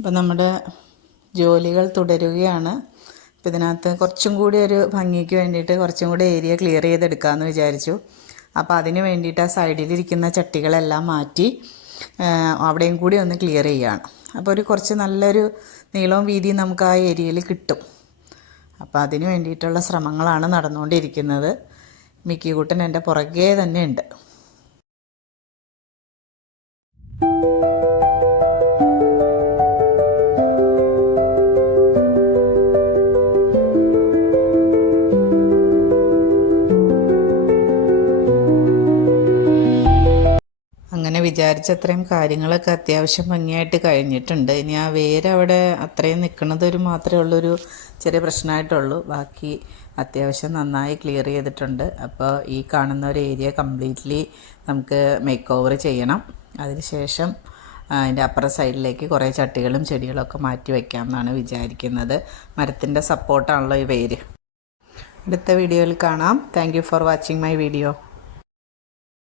അപ്പോൾ നമ്മുടെ ജോലികൾ തുടരുകയാണ്. അപ്പോൾ ഇതിനകത്ത് കുറച്ചും കൂടി ഒരു ഭംഗിക്ക് വേണ്ടിയിട്ട് കുറച്ചും കൂടി ഏരിയ ക്ലിയർ ചെയ്തെടുക്കാമെന്ന് വിചാരിച്ചു. അപ്പോൾ അതിന് വേണ്ടിയിട്ട് ആ സൈഡിലിരിക്കുന്ന ചട്ടികളെല്ലാം മാറ്റി അവിടെയും കൂടി ഒന്ന് ക്ലിയർ ചെയ്യുകയാണ്. അപ്പോൾ ഒരു കുറച്ച് നല്ലൊരു നീളവും വീതിയും നമുക്ക് ആ ഏരിയയിൽ കിട്ടും. അപ്പോൾ അതിന് വേണ്ടിയിട്ടുള്ള ശ്രമങ്ങളാണ് നടന്നുകൊണ്ടിരിക്കുന്നത്. മിക്കിക്കുട്ടൻ എൻ്റെ പുറകെ തന്നെ ഉണ്ട്. അങ്ങനെ വിചാരിച്ചത്രയും കാര്യങ്ങളൊക്കെ അത്യാവശ്യം ഭംഗിയായിട്ട് കഴിഞ്ഞിട്ടുണ്ട്. ഇനി ആ വേരവിടെ അത്രയും നിൽക്കുന്നത് മാത്രമേ ഉള്ളൊരു ചെറിയ പ്രശ്നമായിട്ടുള്ളൂ. ബാക്കി അത്യാവശ്യം നന്നായി ക്ലിയർ ചെയ്തിട്ടുണ്ട്. അപ്പോൾ ഈ കാണുന്ന ഒരു ഏരിയ കംപ്ലീറ്റ്ലി നമുക്ക് മേക്ക് ഓവർ ചെയ്യണം. അതിനുശേഷം അതിൻ്റെ അപ്പുറ സൈഡിലേക്ക് കുറേ ചട്ടികളും ചെടികളൊക്കെ മാറ്റി വയ്ക്കാം എന്നാണ് വിചാരിക്കുന്നത്. മരത്തിൻ്റെ സപ്പോർട്ടാണല്ലോ ഈ വേര്. അടുത്ത വീഡിയോയിൽ കാണാം. Thank you for watching my video.